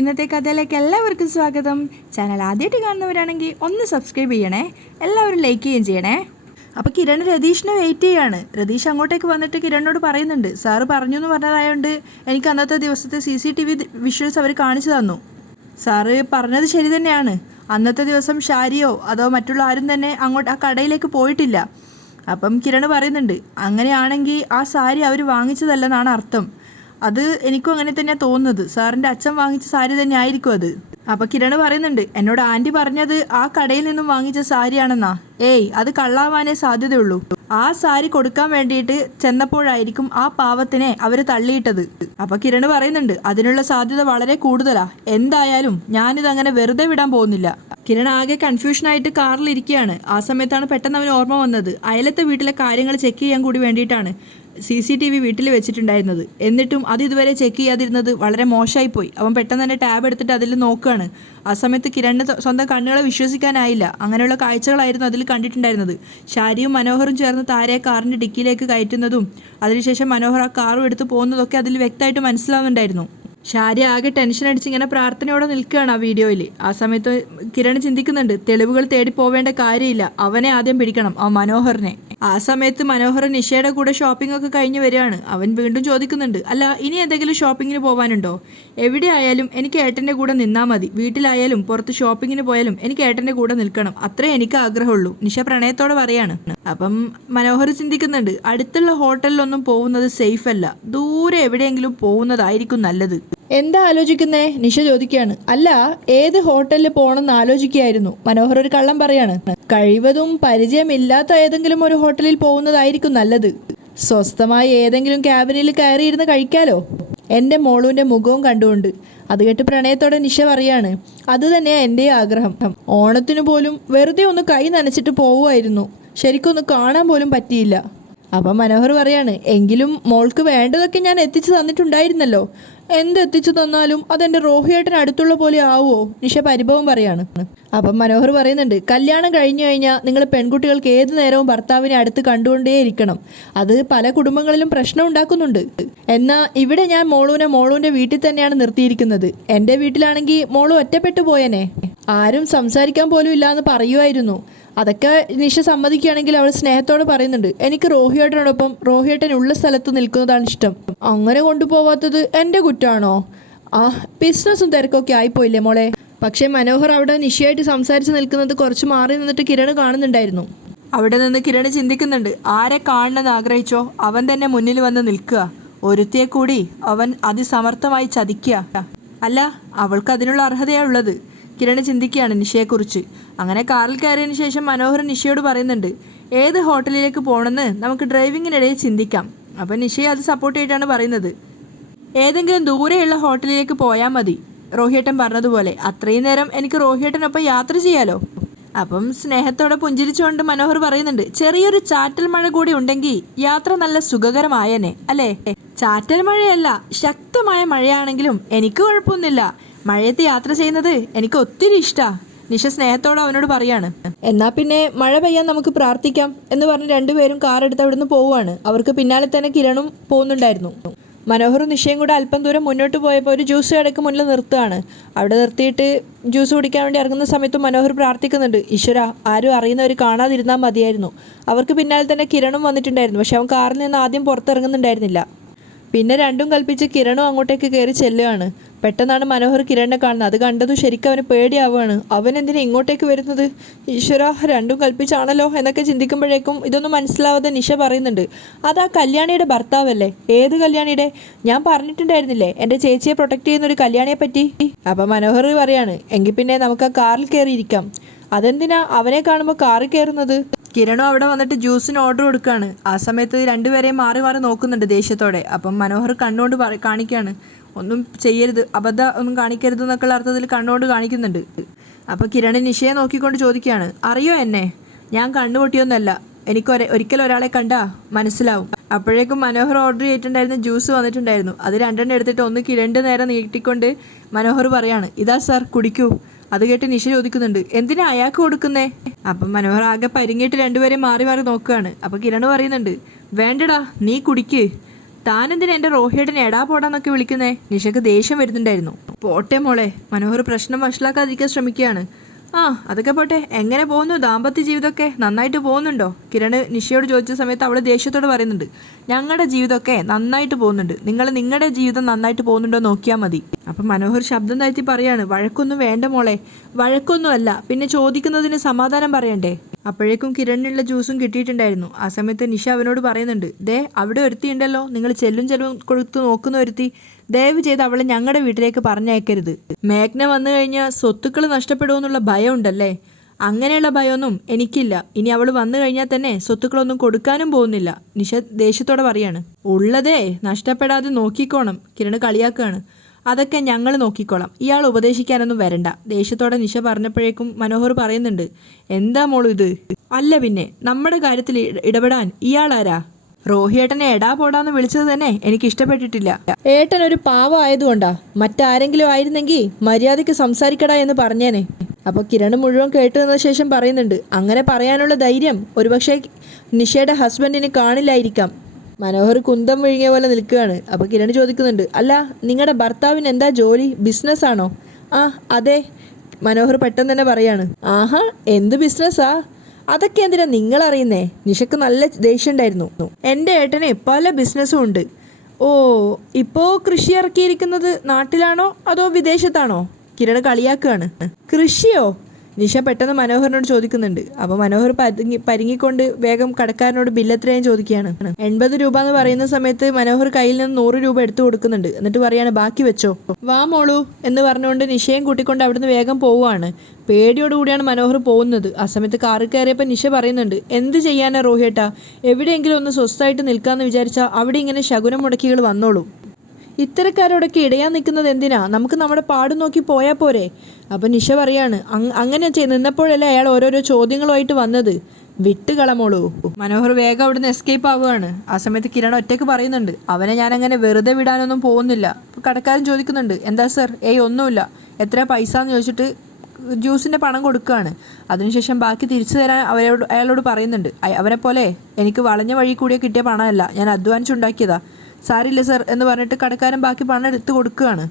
ഇന്നത്തെ കഥയിലേക്ക് എല്ലാവർക്കും സ്വാഗതം. ചാനൽ ആദ്യമായിട്ട് കാണുന്നവരാണെങ്കിൽ ഒന്ന് സബ്സ്ക്രൈബ് ചെയ്യണേ, എല്ലാവരും ലൈക്ക് ചെയ്യുകയും ചെയ്യണേ. അപ്പോൾ കിരൺ രതീഷിനെ വെയിറ്റ് ചെയ്യാണ്. രതീഷ് അങ്ങോട്ടേക്ക് വന്നിട്ട് കിരണിനോട് പറയുന്നുണ്ട്, സാറ് പറഞ്ഞു എന്ന് പറഞ്ഞതായതുകൊണ്ട് എനിക്ക് അന്നത്തെ ദിവസത്തെ CCTV വിഷ്വൽസ് അവർ കാണിച്ചു തന്നു. സാറ് പറഞ്ഞത് ശരി തന്നെയാണ്. അന്നത്തെ ദിവസം ഷാരിയോ അതോ മറ്റുള്ള ആരും തന്നെ അങ്ങോട്ട് ആ കടയിലേക്ക് പോയിട്ടില്ല. അപ്പം കിരൺ പറയുന്നുണ്ട്, അങ്ങനെയാണെങ്കിൽ ആ സാരി അവർ വാങ്ങിച്ചതല്ലെന്നാണ് അർത്ഥം. അത് എനിക്കും അങ്ങനെ തന്നെയാണ് തോന്നുന്നത്. സാറിൻ്റെ അച്ഛൻ വാങ്ങിച്ച സാരി തന്നെ ആയിരിക്കും അത്. അപ്പോൾ കിരൺ പറയുന്നുണ്ട്, എന്നോട് ആൻറ്റി പറഞ്ഞത് ആ കടയിൽ നിന്നും വാങ്ങിച്ച സാരിയാണെന്നാ. അത് കള്ളാവാനേ സാധ്യതയുള്ളൂ. ആ സാരി കൊടുക്കാൻ വേണ്ടിയിട്ട് ചെന്നപ്പോഴായിരിക്കും ആ പാവത്തിനെ അവർ തള്ളിയിട്ടത്. അപ്പോൾ കിരൺ പറയുന്നുണ്ട്, അതിനുള്ള സാധ്യത വളരെ കൂടുതലാ. എന്തായാലും ഞാനിതങ്ങനെ വെറുതെ വിടാൻ പോകുന്നില്ല. കിരൺ ആകെ കൺഫ്യൂഷനായിട്ട് കാറിലിരിക്കുകയാണ്. ആ സമയത്താണ് പെട്ടെന്ന് അവന് ഓർമ്മ വന്നത്, അയലത്തെ വീട്ടിലെ കാര്യങ്ങൾ ചെക്ക് ചെയ്യാൻ കൂടി വേണ്ടിയിട്ടാണ് CCTV വീട്ടിൽ വെച്ചിട്ടുണ്ടായിരുന്നത്. എന്നിട്ടും അത് ഇതുവരെ ചെക്ക് ചെയ്യാതിരുന്നത് വളരെ മോശമായി പോയി. അവൻ പെട്ടെന്ന് തന്നെ ടാബ് എടുത്തിട്ട് അതിൽ നോക്കുകയാണ്. ആ സമയത്ത് കിരണിന് സ്വന്തം കണ്ണുകളെ വിശ്വസിക്കാനായില്ല. അങ്ങനെയുള്ള കാഴ്ചകളായിരുന്നു അതിൽ കണ്ടിട്ടുണ്ടായിരുന്നത്. ഷാരിയും മനോഹറും ചേർന്ന് താരയെ കാറിൻ്റെ ഡിക്കിയിലേക്ക് കയറ്റുന്നതും അതിനുശേഷം മനോഹർ ആ കാറും എടുത്ത് പോകുന്നതൊക്കെ അതിൽ വ്യക്തമായിട്ട് മനസ്സിലാവുന്നുണ്ടായിരുന്നു. ഷാരി ആകെ ടെൻഷൻ അടിച്ച് ഇങ്ങനെ പ്രാർത്ഥനയോടെ നിൽക്കുകയാണ് ആ വീഡിയോയിൽ. ആ സമയത്ത് കിരൺ ചിന്തിക്കുന്നുണ്ട്, തെളിവുകൾ തേടി പോവേണ്ട കാര്യമില്ല, അവനെ ആദ്യം പിടിക്കണം, ആ മനോഹറിനെ. ആ സമയത്ത് മനോഹർ നിഷയുടെ കൂടെ ഷോപ്പിംഗ് ഒക്കെ കഴിഞ്ഞ് വരികയാണ്. അവൻ വീണ്ടും ചോദിക്കുന്നുണ്ട്, അല്ല ഇനി എന്തെങ്കിലും ഷോപ്പിങ്ങിന് പോകാനുണ്ടോ? എവിടെ ആയാലും എനിക്ക് ഏട്ടൻ്റെ കൂടെ നിന്നാൽ മതി. വീട്ടിലായാലും പുറത്ത് ഷോപ്പിങ്ങിന് പോയാലും എനിക്ക് ഏട്ടൻ്റെ കൂടെ നിൽക്കണം, അത്രേ എനിക്ക് ആഗ്രഹമുള്ളൂ, നിഷ പ്രണയത്തോടെ പറയാണ്. അപ്പം മനോഹർ ചിന്തിക്കുന്നുണ്ട്, അടുത്തുള്ള ഹോട്ടലിലൊന്നും പോകുന്നത് സേഫ് അല്ല, ദൂരെ എവിടെയെങ്കിലും പോകുന്നതായിരിക്കും നല്ലത്. എന്താ ആലോചിക്കുന്നേ? നിഷ ചോദിക്കുകയാണ്. അല്ല, ഏത് ഹോട്ടലിൽ പോകണമെന്ന് ആലോചിക്കുകയായിരുന്നു. മനോഹർ ഒരു കള്ളം പറയാണ്. കഴിവതും പരിചയമില്ലാത്ത ഏതെങ്കിലും ഒരു ഹോട്ടലിൽ പോകുന്നതായിരിക്കും നല്ലത്. സ്വസ്ഥമായി ഏതെങ്കിലും ക്യാബിനിൽ കയറിയിരുന്ന് കഴിക്കാലോ, എൻ്റെ മോളുവിൻ്റെ മുഖവും കണ്ടുകൊണ്ട്. അത് കേട്ട് പ്രണയത്തോടെ നിഷ പറയാണ്, അത് തന്നെയാ എൻ്റെ ആഗ്രഹം. ഓണത്തിന് പോലും വെറുതെ ഒന്ന് കൈ നനച്ചിട്ട് പോവുമായിരുന്നു, ശരിക്കൊന്ന് കാണാൻ പോലും പറ്റിയില്ല. അപ്പം മനോഹർ പറയാണ്, എങ്കിലും മോൾക്ക് വേണ്ടതൊക്കെ ഞാൻ എത്തിച്ചു തന്നിട്ടുണ്ടായിരുന്നല്ലോ, എന്തെത്തിച്ചു തന്നാലും അതെൻ്റെ റോഹിയേട്ടന് അടുത്തുള്ള പോലെ ആവുമോ? നിഷ പരിഭവം പറയാണ്. അപ്പം മനോഹർ പറയുന്നുണ്ട്, കല്യാണം കഴിഞ്ഞു കഴിഞ്ഞാൽ നിങ്ങൾ പെൺകുട്ടികൾക്ക് ഏത് നേരവും ഭർത്താവിനെ അടുത്ത് കണ്ടുകൊണ്ടേയിരിക്കണം. അത് പല കുടുംബങ്ങളിലും പ്രശ്നം ഉണ്ടാക്കുന്നുണ്ട്. എന്നാൽ ഇവിടെ ഞാൻ മോളുവിൻ്റെ വീട്ടിൽ തന്നെയാണ് നിർത്തിയിരിക്കുന്നത്. എൻ്റെ വീട്ടിലാണെങ്കിൽ മോള് ഒറ്റപ്പെട്ടു പോയനെ, ആരും സംസാരിക്കാൻ പോലും ഇല്ലാന്ന് പറയുമായിരുന്നു. അതൊക്കെ നിഷ സമ്മതിക്കുകയാണെങ്കിൽ അവൾ സ്നേഹത്തോടെ പറയുന്നുണ്ട്, എനിക്ക് റോഹിയേട്ടനോടൊപ്പം റോഹിയേട്ടൻ ഉള്ള സ്ഥലത്ത് നിൽക്കുന്നതാണ് ഇഷ്ടം. അങ്ങനെ കൊണ്ടുപോവാത്തത് എൻ്റെ കുറ്റമാണോ? ബിസിനസ്സും തിരക്കൊക്കെ ആയിപ്പോയില്ലേ മോളെ? പക്ഷേ മനോഹർ അവിടെ നിഷയായിട്ട് സംസാരിച്ച് നിൽക്കുന്നത് കുറച്ച് മാറി നിന്നിട്ട് കിരൺ കാണുന്നുണ്ടായിരുന്നു. അവിടെ നിന്ന് കിരൺ ചിന്തിക്കുന്നുണ്ട്, ആരെ കാണണമെന്ന് ആഗ്രഹിച്ചോ അവൻ തന്നെ മുന്നിൽ വന്ന് നിൽക്കുക, ഒരുത്തിയെ കൂടി അവൻ അതിസമർത്ഥമായി ചതിക്കുക. അല്ല, അവൾക്ക് അതിനുള്ള അർഹതയാണുള്ളത്. കിരൺ ചിന്തിക്കുകയാണ് നിഷയെക്കുറിച്ച്. അങ്ങനെ കാറിൽ കയറിയതിന് ശേഷം മനോഹർ നിഷയോട് പറയുന്നുണ്ട്, ഏത് ഹോട്ടലിലേക്ക് പോകണമെന്ന് നമുക്ക് ഡ്രൈവിങ്ങിനിടയിൽ ചിന്തിക്കാം. അപ്പം നിഷയെ അത് സപ്പോർട്ട് ചെയ്തിട്ടാണ് പറയുന്നത്, ഏതെങ്കിലും ദൂരെയുള്ള ഹോട്ടലിലേക്ക് പോയാൽ മതി, റോഹിയേട്ടൻ പറഞ്ഞതുപോലെ. അത്രയും നേരം എനിക്ക് റോഹിയേട്ടനൊപ്പം യാത്ര ചെയ്യാലോ. അപ്പം സ്നേഹത്തോടെ പുഞ്ചിരിച്ചുകൊണ്ട് മനോഹർ പറയുന്നുണ്ട്, ചെറിയൊരു ചാറ്റൽ മഴ കൂടി ഉണ്ടെങ്കിൽ യാത്ര നല്ല സുഖകരമായേനെ അല്ലേ? ചാറ്റൽ മഴയല്ല, ശക്തമായ മഴയാണെങ്കിലും എനിക്ക് കുഴപ്പമൊന്നുമില്ല. മഴയത്ത് യാത്ര ചെയ്യുന്നത് എനിക്ക് ഒത്തിരി ഇഷ്ടമാണ്, നിഷ സ്നേഹത്തോടെ അവനോട് പറയാണ്. എന്നാൽ പിന്നെ മഴ പെയ്യാൻ നമുക്ക് പ്രാർത്ഥിക്കാം എന്ന് പറഞ്ഞ് രണ്ടുപേരും കാർ എടുത്ത് അവിടുന്ന് പോവുകയാണ്. അവർക്ക് പിന്നാലെ തന്നെ കിരണും പോകുന്നുണ്ടായിരുന്നു. മനോഹറും നിഷയും കൂടെ അല്പം ദൂരം മുന്നോട്ട് പോയപ്പോൾ ഒരു ജ്യൂസ് കടയ്ക്ക് മുന്നിൽ നിർത്തുകയാണ്. അവിടെ നിർത്തിയിട്ട് ജ്യൂസ് കുടിക്കാൻ വേണ്ടി ഇറങ്ങുന്ന സമയത്ത് മനോഹർ പ്രാർത്ഥിക്കുന്നുണ്ട്, ഈശ്വര, ആരും അറിയുന്നവർ കാണാതിരുന്നാൽ മതിയായിരുന്നു. അവർക്ക് പിന്നാലെ തന്നെ കിരണും വന്നിട്ടുണ്ടായിരുന്നു. പക്ഷെ അവൻ കാറിൽ നിന്ന് ആദ്യം പുറത്തിറങ്ങുന്നുണ്ടായിരുന്നില്ല. പിന്നെ രണ്ടും കൽപ്പിച്ച് കിരണും അങ്ങോട്ടേക്ക് കയറി ചെല്ലുകയാണ്. പെട്ടെന്നാണ് മനോഹർ കിരണിനെ കാണുന്നത്. അത് കണ്ടതും ശരിക്കും അവന് പേടിയാവുകയാണ്. അവൻ എന്തിനാ ഇങ്ങോട്ടേക്ക് വരുന്നത്? ഈശ്വര, രണ്ടും കൽപ്പിച്ചാണല്ലോ എന്നൊക്കെ ചിന്തിക്കുമ്പോഴേക്കും ഇതൊന്നും മനസ്സിലാവാതെ നിഷ പറയുന്നുണ്ട്, അതാ കല്യാണിയുടെ ഭർത്താവല്ലേ? ഏത് കല്യാണിയുടെ? ഞാൻ പറഞ്ഞിട്ടുണ്ടായിരുന്നില്ലേ എൻ്റെ ചേച്ചിയെ പ്രൊട്ടക്ട് ചെയ്യുന്ന ഒരു കല്യാണിയെ പറ്റി? അപ്പം മനോഹർ പറയാണ്, എങ്കിൽ പിന്നെ നമുക്ക് ആ കാറിൽ കയറിയിരിക്കാം. അതെന്തിനാ അവനെ കാണുമ്പോൾ കാറിൽ കയറുന്നത്? കിരണും അവിടെ വന്നിട്ട് ജ്യൂസിന് ഓർഡർ കൊടുക്കുകയാണ്. ആ സമയത്ത് രണ്ടുപേരെയും മാറി മാറി നോക്കുന്നുണ്ട് ദേഷ്യത്തോടെ. അപ്പം മനോഹർ കണ്ണുകൊണ്ട് കാണിക്കുകയാണ്, ഒന്നും ചെയ്യരുത്, അബദ്ധം ഒന്നും കാണിക്കരുത് എന്നൊക്കെയുള്ള അർത്ഥത്തിൽ കണ്ണുകൊണ്ട് കാണിക്കുന്നുണ്ട്. അപ്പോൾ കിരൺ നിഷയെ നോക്കിക്കൊണ്ട് ചോദിക്കുകയാണ്, അറിയോ എന്നെ? ഞാൻ കണ്ണുപൊട്ടിയൊന്നുമല്ല, എനിക്ക് ഒരിക്കൽ ഒരാളെ കണ്ടാ മനസ്സിലാവും. അപ്പോഴേക്കും മനോഹർ ഓർഡർ ചെയ്തിട്ടുണ്ടായിരുന്ന ജ്യൂസ് വന്നിട്ടുണ്ടായിരുന്നു. അത് രണ്ടെണ്ണം എടുത്തിട്ട് ഒന്ന് കിരണിൻ്റെ നേരെ നീട്ടിക്കൊണ്ട് മനോഹർ പറയാണ്, ഇതാ സാർ, കുടിക്കൂ. അത് കേട്ട് നിഷ ചോദിക്കുന്നുണ്ട്, എന്തിനാ അയാൾക്ക് കൊടുക്കുന്നേ? അപ്പം മനോഹർ ആകെ പരിങ്ങിയിട്ട് രണ്ടുപേരെയും മാറി മാറി നോക്കുകയാണ്. അപ്പോൾ കിരൺ പറയുന്നുണ്ട്, വേണ്ടടാ, നീ കുടിക്ക്, താനെന്തിനാ എൻ്റെ റോഹിയേട്ടനെ എടാ പോടാന്നൊക്കെ വിളിക്കുന്നേ? നിഷയ്ക്ക് ദേഷ്യം വരുന്നുണ്ടായിരുന്നു. പോട്ടെ മോളെ, മനോഹർ പ്രശ്നം വഷളാക്കാതിരിക്കാൻ ശ്രമിക്കുകയാണ്. ആ അതൊക്കെ പോട്ടെ, എങ്ങനെ പോകുന്നു ദാമ്പത്യ ജീവിതമൊക്കെ? നന്നായിട്ട് പോകുന്നുണ്ടോ? കിരണ് നിഷയോട് ചോദിച്ച സമയത്ത് അവൾ ദേഷ്യത്തോട് പറയുന്നുണ്ട്, ഞങ്ങളുടെ ജീവിതമൊക്കെ നന്നായിട്ട് പോകുന്നുണ്ട്, നിങ്ങൾ നിങ്ങളുടെ ജീവിതം നന്നായിട്ട് പോകുന്നുണ്ടോ നോക്കിയാൽ മതി. അപ്പം മനോഹർ ശബ്ദം താഴ്ത്തി പറയാണ്, വഴക്കൊന്നും വേണ്ട മോളെ. വഴക്കൊന്നുമല്ല, പിന്നെ ചോദിക്കുന്നതിന് സമാധാനം പറയണ്ടേ? അപ്പോഴേക്കും കിരണിനുള്ള ജ്യൂസും കിട്ടിയിട്ടുണ്ടായിരുന്നു. ആ സമയത്ത് നിഷ അവനോട് പറയുന്നുണ്ട്, ദേ അവിടെ ഒരുത്തിയുണ്ടല്ലോ, നിങ്ങൾ ചെല്ലും കൊടുത്ത് നോക്കുന്ന ഒരുത്തി, ദയവ് ചെയ്ത് അവളെ ഞങ്ങളുടെ വീട്ടിലേക്ക് പറഞ്ഞയക്കരുത്. മേഘ്ന വന്നു കഴിഞ്ഞാൽ സ്വത്തുക്കൾ നഷ്ടപ്പെടുമെന്നുള്ള ഭയം ഉണ്ടല്ലേ? അങ്ങനെയുള്ള ഭയമൊന്നും എനിക്കില്ല. ഇനി അവൾ വന്നു കഴിഞ്ഞാൽ തന്നെ സ്വത്തുക്കളൊന്നും കൊടുക്കാനും പോകുന്നില്ല. നിഷ ദേഷ്യത്തോടെ പറയാണ്. ഉള്ളതേ നഷ്ടപ്പെടാതെ നോക്കിക്കോണം. കിരണ് കളിയാക്കുകയാണ്. അതൊക്കെ ഞങ്ങൾ നോക്കിക്കോളാം, ഇയാൾ ഉപദേശിക്കാനൊന്നും വരണ്ട. ദേഷ്യത്തോടെ നിഷ പറഞ്ഞപ്പോഴേക്കും മനോഹർ പറയുന്നുണ്ട്, എന്താ മോളൂ ഇത്? അല്ല പിന്നെ നമ്മുടെ കാര്യത്തിൽ ഇടപെടാൻ ഇയാളാരാ? റോഹിയേട്ടനെ എടാ പോടാന്ന് വിളിച്ചത് തന്നെ എനിക്ക് ഇഷ്ടപ്പെട്ടിട്ടില്ല. ഏട്ടൻ ഒരു പാവം ആയതുകൊണ്ടാ. മറ്റാരെങ്കിലും ആയിരുന്നെങ്കിൽ മര്യാദയ്ക്ക് സംസാരിക്കടാ എന്ന് പറഞ്ഞേനെ. അപ്പോൾ കിരണ് മുഴുവൻ കേട്ടതിന് ശേഷം പറയുന്നുണ്ട്, അങ്ങനെ പറയാനുള്ള ധൈര്യം ഒരുപക്ഷെ നിഷയുടെ ഹസ്ബൻഡിന് കാണില്ലായിരിക്കാം. മനോഹർ കുന്തം വിഴുങ്ങിയ പോലെ നിൽക്കുകയാണ്. അപ്പോൾ കിരൺ ചോദിക്കുന്നുണ്ട്, അല്ല നിങ്ങളുടെ ഭർത്താവിന് എന്താ ജോലി? ബിസിനസ്സാണോ? ആ അതെ. മനോഹർ പെട്ടെന്ന് തന്നെ പറയാണ്. ആഹാ, എന്ത് ബിസിനസ്സാ? അതൊക്കെ എന്തിനാ നിങ്ങൾ അറിയുന്നേ? നിഷക്ക് നല്ല ദേഷ്യം ഉണ്ടായിരുന്നു. എൻ്റെ ഏട്ടന് പല ബിസിനസ്സും ഉണ്ട്. ഓ, ഇപ്പോൾ കൃഷി ഇറക്കിയിരിക്കുന്നത് നാട്ടിലാണോ അതോ വിദേശത്താണോ? കിരൺ കളിയാക്കുകയാണ്. കൃഷിയോ? നിഷ പെട്ടെന്ന് മനോഹറിനോട് ചോദിക്കുന്നുണ്ട്. അപ്പോൾ മനോഹർ പരിങ്ങിക്കൊണ്ട് വേഗം കടക്കാരനോട് ബില്ലെത്രയും ചോദിക്കുകയാണ്. 80 രൂപ എന്ന് പറയുന്ന സമയത്ത് മനോഹർ കയ്യിൽ നിന്ന് 100 രൂപ എടുത്തു കൊടുക്കുന്നുണ്ട്. എന്നിട്ട് പറയാണ്, ബാക്കി വെച്ചോ. വാ മോളൂ എന്ന് പറഞ്ഞുകൊണ്ട് നിഷയും കൂട്ടിക്കൊണ്ട് അവിടുന്ന് വേഗം പോവുകയാണ്. പേടിയോടുകൂടിയാണ് മനോഹർ പോകുന്നത്. ആ സമയത്ത് കാറിൽ കയറിയപ്പോൾ നിഷ പറയുന്നുണ്ട്, എന്ത് ചെയ്യാനാ റോഹിയേട്ടാ? എവിടെയെങ്കിലും ഒന്ന് സ്വസ്ഥമായിട്ട് നിൽക്കാമെന്ന് വിചാരിച്ചാൽ അവിടെ ഇങ്ങനെ ശകുനം മുടക്കികൾ വന്നോളൂ. ഇത്തരക്കാരോടൊക്കെ ഇടയാൻ നിൽക്കുന്നത് എന്തിനാ? നമുക്ക് നമ്മുടെ പാടും നോക്കി പോയാൽ പോരെ? അപ്പം നിഷ പറയാണ്, അങ്ങനെ നിന്നപ്പോഴല്ലേ അയാൾ ഓരോരോ ചോദ്യങ്ങളുമായിട്ട് വന്നത്. വിട്ടുകളമോളൂ. മനോഹർ വേഗം അവിടുന്ന് എസ്കേപ്പ് ആവുകയാണ്. ആ സമയത്ത് കിരൺ ഒറ്റയ്ക്ക് പറയുന്നുണ്ട്, അവനെ ഞാനങ്ങനെ വെറുതെ വിടാനൊന്നും പോകുന്നില്ല. കടക്കാരൻ ചോദിക്കുന്നുണ്ട്, എന്താ സർ? ഏയ് ഒന്നുമില്ല. എത്ര പൈസ എന്ന് ചോദിച്ചിട്ട് ജ്യൂസിൻ്റെ പണം കൊടുക്കുകയാണ്. അതിനുശേഷം ബാക്കി തിരിച്ചു തരാൻ അയാളോട് പറയുന്നുണ്ട്. അവനെ പോലെ എനിക്ക് വളഞ്ഞ വഴി കൂടിയ കിട്ടിയ പണമല്ല, ഞാൻ അധ്വാനിച്ചുണ്ടാക്കിയതാ. സാരില്ല സർ എന്ന് പറഞ്ഞിട്ട് കടക്കാരൻ ബാക്കി പണം എടുത്ത് കൊടുക്കുകയാണ്.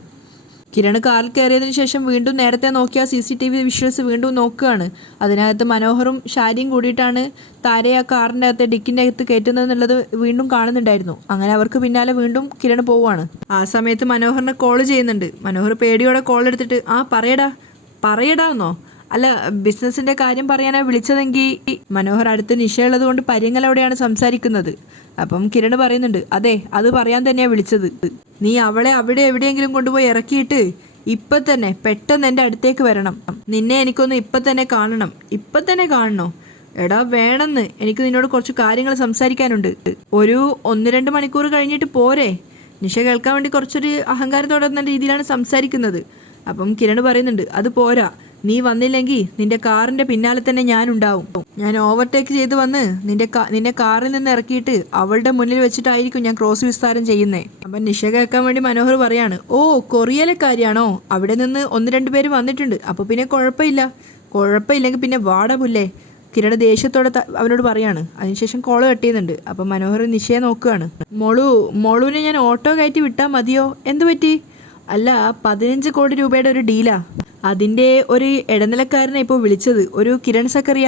കിരൺ കാറിൽ കയറിയതിനു ശേഷം വീണ്ടും നേരത്തെ നോക്കിയ CCTV വിഷ്വൽസ് വീണ്ടും നോക്കുകയാണ്. അതിനകത്ത് മനോഹറും ഷാരിയും കൂടിയിട്ടാണ് താരയെ ആ കാറിൻ്റെ അകത്ത് ഡിക്കിൻ്റെ അകത്ത് കയറ്റുന്നതെന്നുള്ളത് വീണ്ടും കാണുന്നുണ്ടായിരുന്നു. അങ്ങനെ അവർക്ക് പിന്നാലെ വീണ്ടും കിരൺ പോവുകയാണ്. ആ സമയത്ത് മനോഹറിനെ കോൾ ചെയ്യുന്നുണ്ട്. മനോഹർ പേടിയോടെ കോൾ എടുത്തിട്ട്, ആ പറയടാ എന്നോ? അല്ല, ബിസിനസ്സിൻ്റെ കാര്യം പറയാനാണ് വിളിച്ചതെങ്കിൽ. മനോഹർ അടുത്ത് നിഷയുള്ളത് കൊണ്ട് പരിങ്ങലോടെയാണ് സംസാരിക്കുന്നത്. അപ്പം കിരൺ പറയുന്നുണ്ട്, അതെ അത് പറയാൻ തന്നെയാണ് വിളിച്ചത്. നീ അവളെ അവിടെ എവിടെയെങ്കിലും കൊണ്ടുപോയി ഇറക്കിയിട്ട് ഇപ്പം തന്നെ പെട്ടെന്ന് എൻ്റെ അടുത്തേക്ക് വരണം. നിന്നെ എനിക്കൊന്ന് ഇപ്പം തന്നെ കാണണം. ഇപ്പം തന്നെ കാണണോ? എടാ വേണമെന്ന്, എനിക്ക് നിന്നോട് കുറച്ച് കാര്യങ്ങൾ സംസാരിക്കാനുണ്ട്. ഒരു 1-2 മണിക്കൂർ കഴിഞ്ഞിട്ട് പോരെ? നിഷ കേൾക്കാൻ വേണ്ടി കുറച്ചൊരു അഹങ്കാരത്തോടെ എന്ന രീതിയിലാണ് സംസാരിക്കുന്നത്. അപ്പം കിരൺ പറയുന്നുണ്ട്, അത് പോരാ, നീ വന്നില്ലെങ്കിൽ നിന്റെ കാറിൻ്റെ പിന്നാലെ തന്നെ ഞാനുണ്ടാവും. ഞാൻ ഓവർടേക്ക് ചെയ്ത് വന്ന് നിന്നെ കാറിൽ നിന്ന് ഇറക്കിയിട്ട് അവളുടെ മുന്നിൽ വെച്ചിട്ടായിരിക്കും ഞാൻ ക്രോസ് വിസ്താരം ചെയ്യുന്നേ. അപ്പം നിഷ കേൾക്കാൻ വേണ്ടി മനോഹർ പറയാണ്, ഓ കൊറിയയിലെ കാര്യമാണോ? അവിടെ നിന്ന് 1-2 പേര് വന്നിട്ടുണ്ട്. അപ്പോൾ പിന്നെ കുഴപ്പമില്ലെങ്കിൽ പിന്നെ വാടപുല്ലേ. കിരൺ ദേഷ്യത്തോടെ അവനോട് പറയാണ്. അതിനുശേഷം കോള് കട്ട് ചെയ്യുന്നുണ്ട്. അപ്പം മനോഹർ നിഷയെ നോക്കുകയാണ്. മോളുവിനെ ഞാൻ ഓട്ടോ കയറ്റി വിട്ടാൽ മതിയോ? എന്ത് പറ്റി? അല്ല, 15 കോടി രൂപയുടെ ഒരു ഡീലാ. അതിൻ്റെ ഒരു ഇടനിലക്കാരനെ ഇപ്പോൾ വിളിച്ചത്, ഒരു കിരൺ സക്കറിയ.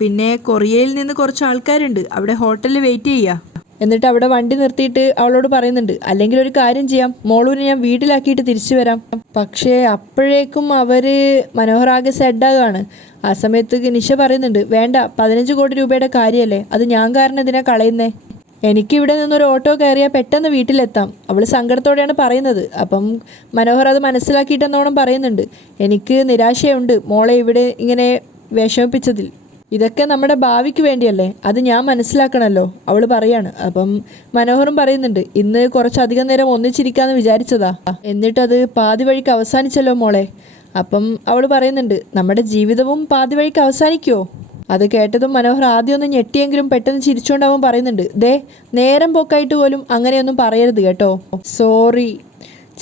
പിന്നെ കൊറിയയിൽ നിന്ന് കുറച്ച് ആൾക്കാരുണ്ട് അവിടെ ഹോട്ടലിൽ വെയിറ്റ് ചെയ്യുക. എന്നിട്ട് അവിടെ വണ്ടി നിർത്തിയിട്ട് അവളോട് പറയുന്നുണ്ട്, അല്ലെങ്കിൽ ഒരു കാര്യം ചെയ്യാം, മോളൂനെ ഞാൻ വീട്ടിലാക്കിയിട്ട് തിരിച്ചു വരാം. പക്ഷേ അപ്പോഴേക്കും മനോഹർ ആകെ സെഡാകാണ്. ആ സമയത്ത് നിഷ പറയുന്നുണ്ട്, വേണ്ട, 15 കോടി രൂപയുടെ കാര്യമല്ലേ, അത് ഞാൻ കാരണം ഇതിനെ കളയുന്നേ. എനിക്കിവിടെ നിന്നൊരു ഓട്ടോ കയറിയാൽ പെട്ടെന്ന് വീട്ടിലെത്താം. അവൾ സങ്കടത്തോടെയാണ് പറയുന്നത്. അപ്പം മനോഹർ അത് മനസ്സിലാക്കിയിട്ടെന്നോണം പറയുന്നുണ്ട്, എനിക്ക് നിരാശയുണ്ട് മോളെ ഇവിടെ ഇങ്ങനെ വിഷമിപ്പിച്ചതിൽ. ഇതൊക്കെ നമ്മുടെ ഭാവിക്ക് വേണ്ടിയല്ലേ, അത് ഞാൻ മനസ്സിലാക്കണമല്ലോ, അവൾ പറയാണ്. അപ്പം മനോഹറും പറയുന്നുണ്ട്, ഇന്ന് കുറച്ചധികം നേരം ഒന്നിച്ചിരിക്കാമെന്ന് വിചാരിച്ചതാ, എന്നിട്ടത് പാതി വഴിക്ക് അവസാനിച്ചല്ലോ മോളെ. അപ്പം അവൾ പറയുന്നുണ്ട്, നമ്മുടെ ജീവിതവും പാതി വഴിക്ക് അവസാനിക്കുമോ? അത് കേട്ടതും മനോഹർ ആദ്യം ഒന്ന് ഞെട്ടിയെങ്കിലും പെട്ടെന്ന് ചിരിച്ചുകൊണ്ടാവും പറയുന്നുണ്ട്, ദേ നേരം പോക്കായിട്ട് പോലും അങ്ങനെയൊന്നും പറയരുത് കേട്ടോ. സോറി.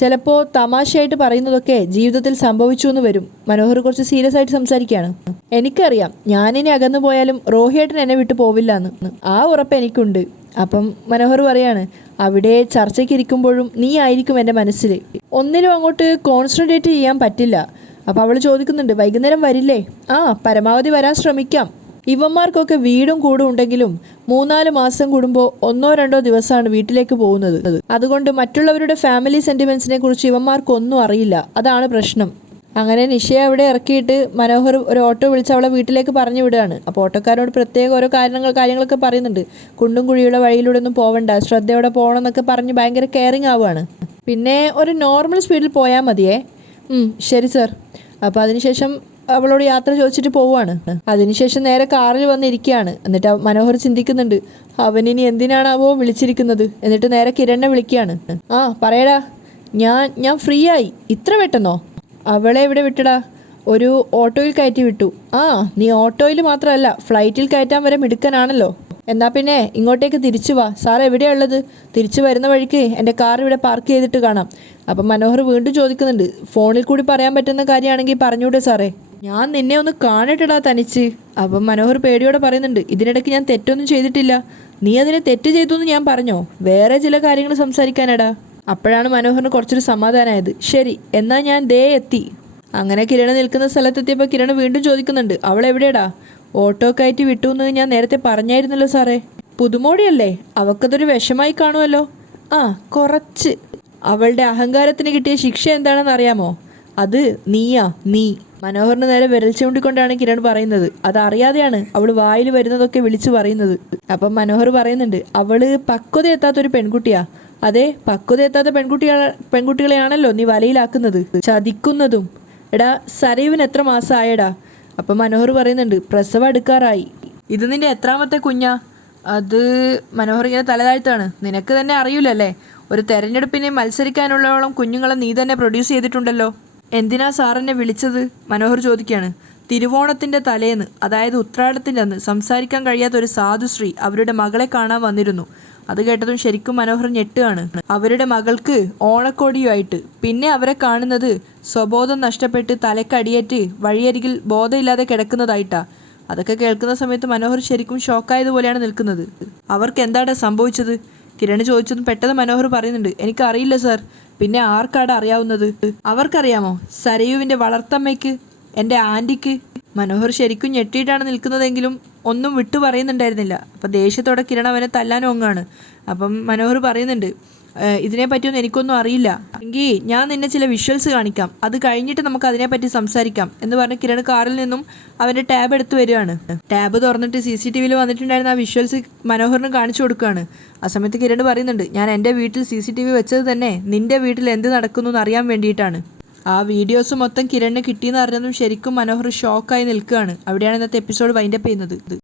ചിലപ്പോൾ തമാശയായിട്ട് പറയുന്നതൊക്കെ ജീവിതത്തിൽ സംഭവിച്ചു എന്ന് വരും. മനോഹർ കുറച്ച് സീരിയസ് ആയിട്ട് സംസാരിക്കുകയാണ്. എനിക്കറിയാം, ഞാനിനി അകന്നു പോയാലും റോഹിയേട്ടൻ എന്നെ വിട്ടു പോവില്ല എന്ന്. ആ ഉറപ്പ് എനിക്കുണ്ട്. അപ്പം മനോഹർ പറയാണ്, അവിടെ ചർച്ചയ്ക്കിരിക്കുമ്പോഴും നീ ആയിരിക്കും എൻ്റെ മനസ്സിൽ. ഒന്നിലും അങ്ങോട്ട് കോൺസെൻട്രേറ്റ് ചെയ്യാൻ പറ്റില്ല. അപ്പോൾ അവൾ ചോദിക്കുന്നുണ്ട്, വൈകുന്നേരം വരില്ലേ? ആ, പരമാവധി വരാൻ ശ്രമിക്കാം. ഇവന്മാർക്കൊക്കെ വീടും കൂടും ഉണ്ടെങ്കിലും 3-4 മാസം കൂടുമ്പോൾ 1-2 ദിവസമാണ് വീട്ടിലേക്ക് പോകുന്നത്. അതുകൊണ്ട് മറ്റുള്ളവരുടെ ഫാമിലി സെൻറ്റിമെൻസിനെ കുറിച്ച് ഇവന്മാർക്കൊന്നും അറിയില്ല. അതാണ് പ്രശ്നം. അങ്ങനെ നിഷയെ അവിടെ ഇറക്കിയിട്ട് മനോഹർ ഒരു ഓട്ടോ വിളിച്ച് അവളെ വീട്ടിലേക്ക് പറഞ്ഞു വിടുകയാണ്. അപ്പോൾ ഓട്ടോക്കാരോട് പ്രത്യേകം ഓരോ കാര്യങ്ങളൊക്കെ പറയുന്നുണ്ട്. കുണ്ടും കുഴിയുള്ള വഴിയിലൂടെ ഒന്നും പോവണ്ട, ശ്രദ്ധയോടെ പോകണം എന്നൊക്കെ പറഞ്ഞ് ഭയങ്കര കെയറിങ് ആവുകയാണ്. പിന്നെ ഒരു നോർമൽ സ്പീഡിൽ പോയാൽ മതിയേ. ശരി സർ. അപ്പോൾ അതിനുശേഷം അവളോട് യാത്ര ചോദിച്ചിട്ട് പോവുകയാണ്. അതിനുശേഷം നേരെ കാറിൽ വന്നിരിക്കുകയാണ്. എന്നിട്ട് മനോഹർ ചിന്തിക്കുന്നുണ്ട്, അവനിനി എന്തിനാണാവോ വിളിച്ചിരിക്കുന്നത്. എന്നിട്ട് നേരെ കിരണിനെ വിളിക്കുകയാണ്. ആ പറയടാ, ഞാൻ ഫ്രീ ആയി. ഇത്ര പെട്ടെന്നോ? അവളെ എവിടെ വിട്ടടാ? ഒരു ഓട്ടോയിൽ കയറ്റി വിട്ടു. ആ, നീ ഓട്ടോയിൽ മാത്രമല്ല ഫ്ലൈറ്റിൽ കയറ്റാൻ വരെ മിടുക്കനാണല്ലോ. എന്നാൽ പിന്നെ ഇങ്ങോട്ടേക്ക് തിരിച്ചു വാ. സാർ എവിടെയാണ് ഉള്ളത്? തിരിച്ചു വരുന്ന വഴിക്ക് എൻ്റെ കാർ ഇവിടെ പാർക്ക് ചെയ്തിട്ട് കാണാം. അപ്പം മനോഹർ വീണ്ടും ചോദിക്കുന്നുണ്ട്, ഫോണിൽ കൂടി പറയാൻ പറ്റുന്ന കാര്യമാണെങ്കിൽ പറഞ്ഞൂടെ സാറേ? ഞാൻ നിന്നെ ഒന്ന് കാണട്ടെടാ തനിച്ച്. അപ്പം മനോഹർ പേടിയോടെ പറയുന്നുണ്ട്, ഇതിനിടയ്ക്ക് ഞാൻ തെറ്റൊന്നും ചെയ്തിട്ടില്ല. നീ അതിനെ തെറ്റ് ചെയ്തു എന്ന് ഞാൻ പറഞ്ഞോ? വേറെ ചില കാര്യങ്ങൾ സംസാരിക്കാനടാ. അപ്പോഴാണ് മനോഹറിന് കുറച്ചൊരു സമാധാനമായത്. ശരി, എന്നാൽ ഞാൻ ദേ എത്തി. അങ്ങനെ കിരണ് നിൽക്കുന്ന സ്ഥലത്തെത്തിയപ്പോൾ കിരണ് വീണ്ടും ചോദിക്കുന്നുണ്ട്, അവൾ എവിടെയാടാ? ഓട്ടോ കയറ്റി വിട്ടു എന്ന് ഞാൻ നേരത്തെ പറഞ്ഞായിരുന്നല്ലോ സാറേ. പുതുമോടിയല്ലേ, അവൾക്കതൊരു വിഷമായി കാണുമല്ലോ. ആ, കുറച്ച്. അവളുടെ അഹങ്കാരത്തിന് കിട്ടിയ ശിക്ഷ എന്താണെന്ന് അറിയാമോ? അത് നീ. മനോഹറിന് നേരെ വിരൽ ചൂണ്ടിക്കൊണ്ടാണ് കിരൺ പറയുന്നത്. അതറിയാതെയാണ് അവൾ വായിൽ വരുന്നതൊക്കെ വിളിച്ചു പറയുന്നത്. അപ്പം മനോഹർ പറയുന്നുണ്ട്, അവള് പക്വത എത്താത്തൊരു പെൺകുട്ടിയാ. അതെ, പക്വത എത്താത്ത പെൺകുട്ടികളെയാണല്ലോ നീ വലയിലാക്കുന്നത്, ചതിക്കുന്നതും. എടാ, സരയുവിന് എത്ര മാസമായടാ? അപ്പം മനോഹർ പറയുന്നുണ്ട്, പ്രസവം എടുക്കാറായി. ഇത് നിന്റെ എത്രാമത്തെ കുഞ്ഞാ? അത് മനോഹർ ഇങ്ങനെ തലതാഴ്ത്താണ്. നിനക്ക് തന്നെ അറിയില്ലല്ലേ, ഒരു തെരഞ്ഞെടുപ്പിനെ മത്സരിക്കാനുള്ളവളം കുഞ്ഞുങ്ങളെ നീ തന്നെ പ്രൊഡ്യൂസ് ചെയ്തിട്ടുണ്ടല്ലോ. എന്തിനാ സാറെന്നെ വിളിച്ചത്? മനോഹർ ചോദിക്കുകയാണ്. തിരുവോണത്തിൻ്റെ തലേന്ന്, അതായത് ഉത്രാടത്തിൻ്റെ അന്ന്, സംസാരിക്കാൻ കഴിയാത്ത ഒരു സാധുശ്രീ അവരുടെ മകളെ കാണാൻ വന്നിരുന്നു. അത് കേട്ടതും ശരിക്കും മനോഹർ ഞെട്ടുകയാണ്. അവരുടെ മകൾക്ക് ഓണക്കോടിയുമായിട്ട്. പിന്നെ അവരെ കാണുന്നത് സ്വബോധം നഷ്ടപ്പെട്ട് തലക്കടിയേറ്റ് വഴിയരികിൽ ബോധമില്ലാതെ കിടക്കുന്നതായിട്ടാ. അതൊക്കെ കേൾക്കുന്ന സമയത്ത് മനോഹർ ശരിക്കും ഷോക്കായതുപോലെയാണ് നിൽക്കുന്നത്. അവർക്ക് എന്താണ് സംഭവിച്ചത്? കിരണ് ചോദിച്ചതും പെട്ടെന്ന് മനോഹർ പറയുന്നുണ്ട്, എനിക്കറിയില്ല സാർ. പിന്നെ ആർക്കാണ് അറിയാവുന്നത്? അവർക്കറിയാമോ? സരയുവിൻ്റെ വളർത്തമ്മയ്ക്ക്, എൻ്റെ ആൻറ്റിക്ക്. മനോഹർ ശരിക്കും ഞെട്ടിയിട്ടാണ് നിൽക്കുന്നതെങ്കിലും ഒന്നും വിട്ടു പറയുന്നുണ്ടായിരുന്നില്ല. അപ്പം ദേഷ്യത്തോടെ കിരൺ അവനെ തല്ലാനും ഒങ്ങാണ്. അപ്പം മനോഹർ പറയുന്നുണ്ട്, ഇതിനെപ്പറ്റിയൊന്നും എനിക്കൊന്നും അറിയില്ല. എങ്കിൽ ഞാൻ നിന്നെ ചില വിഷ്വൽസ് കാണിക്കാം, അത് കഴിഞ്ഞിട്ട് നമുക്ക് അതിനെപ്പറ്റി സംസാരിക്കാം എന്ന് പറഞ്ഞ് കിരൺ കാറിൽ നിന്നും അവൻ്റെ ടാബ് എടുത്ത് വരികയാണ്. ടാബ് തുറന്നിട്ട് CCTVയിൽ വന്നിട്ടുണ്ടായിരുന്ന ആ വിഷ്വൽസ് മനോഹറിന് കാണിച്ചു കൊടുക്കുകയാണ്. ആ സമയത്ത് കിരൺ പറയുന്നുണ്ട്, ഞാൻ എൻ്റെ വീട്ടിൽ CCTV വെച്ചത് തന്നെ നിൻ്റെ വീട്ടിൽ എന്ത് നടക്കുന്നു എന്ന് അറിയാൻ വേണ്ടിയിട്ടാണ്. ആ വീഡിയോസ് മൊത്തം കിരണിന് കിട്ടിയെന്ന് അറിഞ്ഞതും ശരിക്കും മനോഹർ ഷോക്കായി നിൽക്കുകയാണ്. അവിടെയാണ് ഇന്നത്തെ എപ്പിസോഡ് വൈൻഡപ്പ് ചെയ്യുന്നത്.